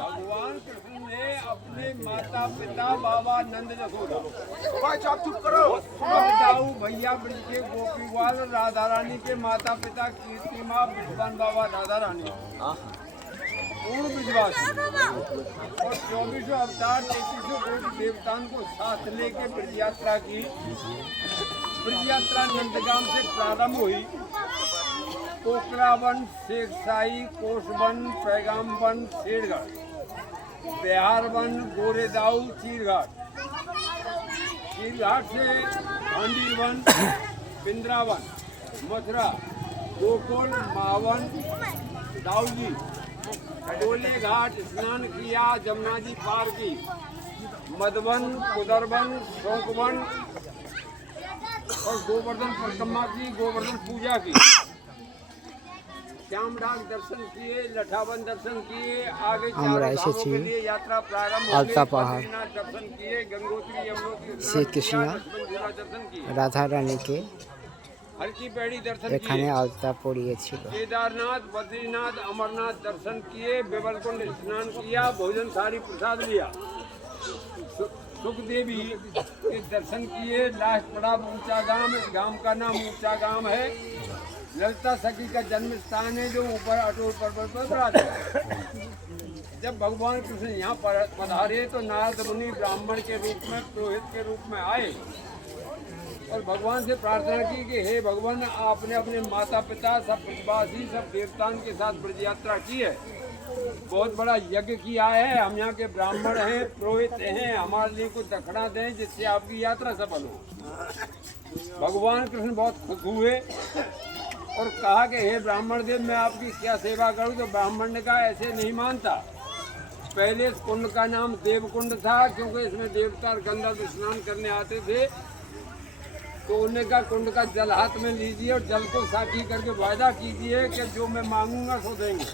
भगवान कृष्ण ने अपने माता पिता बाबा नंद यशोदा चुप करो। दाऊ भैया ब्रज के गोपी ग्वाल राधा रानी के माता पिता कीर्ति माँ विद्वान बाबा राधा रानी पूर्ण ब्रजवास और 24 अवतार 33 कोटि देवताओं को साथ लेके ब्रज यात्रा की। ब्रज यात्रा नंदगाम से प्रारंभ हुई। पोखरावन, शेखशाही, कोसवन, पैगामवन, शेरगढ़, बिहारवन, गोरेदाऊ, चीरघाट से भांडीवन, बिंद्रावन, मथुरा, गोकुल, मावन, दाऊजी, डोले घाट स्नान किया, जमुना जी पार की, मधुवन, कुदरवन, शोकवन और गोवर्धन परिक्रमा की, गोवर्धन पूजा की, श्यामडाग दर्शन किए, लठावन दर्शन किए, आगे चारों के लिए यात्रा प्रारंभ हो गई। बद्रीनाथ दर्शन किए, गंगोत्री यमुनोत्री श्री कृष्ण दर्शन किए, राधा रानी के हर की पैड़ी दर्शन এখানে किए, আলতা পড়িয়েছিল। केदारनाथ, बद्रीनाथ, अमरनाथ दर्शन किए, बेबलकुंड स्नान किया, भोजन सारी प्रसाद लिया, सुखदेवी के दर्शन किए। लास्ट पड़ा ऊंचा गांव। इस गांव का नाम ऊंचा गांव है। ललिता सखी का जन्म स्थान है जो ऊपर अटोल पर्वत पर विराजमान है। जब भगवान कृष्ण यहाँ पर पधारे तो नारद मुनि ब्राह्मण के रूप में, पुरोहित के रूप में आए और भगवान से प्रार्थना की कि हे भगवान, आपने अपने माता पिता सब ब्रजवासी सब देवताओं के साथ ब्रज यात्रा की है, बहुत बड़ा यज्ञ किया है, हम यहाँ के ब्राह्मण हैं, पुरोहित हैं, हमारे लिए कुछ दक्षिणा दें जिससे आपकी यात्रा सफल हो। भगवान कृष्ण बहुत खुश हुए और कहा कि हे ब्राह्मण देव, मैं आपकी क्या सेवा करूं? तो ब्राह्मण ने कहा ऐसे नहीं मानता। पहले इस कुंड का नाम देवकुंड था क्योंकि इसमें देवता और गंधर्व स्नान करने आते थे। तो उन्होंने कहा कुंड का जल हाथ में लीजिए और जल को साक्षी करके वायदा कीजिए कि जो मैं मांगूंगा सो देंगे।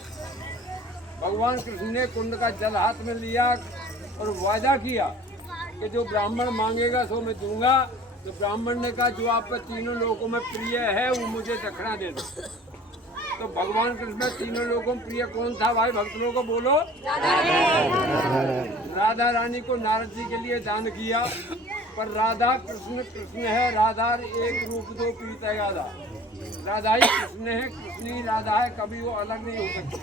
भगवान कृष्ण ने कुंड का जल हाथ में लिया और वायदा किया कि जो ब्राह्मण मांगेगा सो मैं दूंगा। तो ब्राह्मण ने कहा जो आपका तीनों लोगों में प्रिय है वो मुझे दक्षिणा दे दो। तो भगवान कृष्ण में तीनों लोगों में प्रिय कौन था भाई? भक्त लोगों को बोलो। राधा रानी को नारद जी के लिए दान किया। पर राधा कृष्ण कृष्ण है, राधा एक रूप दो पीत है राधा। राधा ही कृष्ण है, कृष्ण ही राधा है, कभी वो अलग नहीं हो सकती।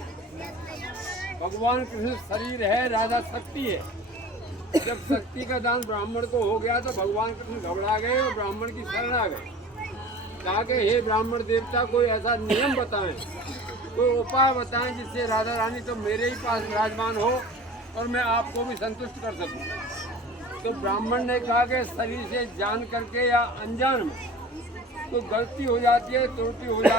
भगवान कृष्ण शरीर है, राधा शक्ति है। जब शक्ति का दान ब्राह्मण को हो गया तो भगवान कृष्ण घबरा गए और ब्राह्मण की शरण आ गए। कहा कि हे ब्राह्मण देवता, कोई ऐसा नियम बताएं, कोई उपाय बताएं जिससे राधा रानी तो मेरे ही पास विराजमान हो और मैं आपको भी संतुष्ट कर सकूं। तो ब्राह्मण ने कहा कि शरीर से जान करके या अनजान में तो गलती हो जाती है, त्रुटि हो जाती है।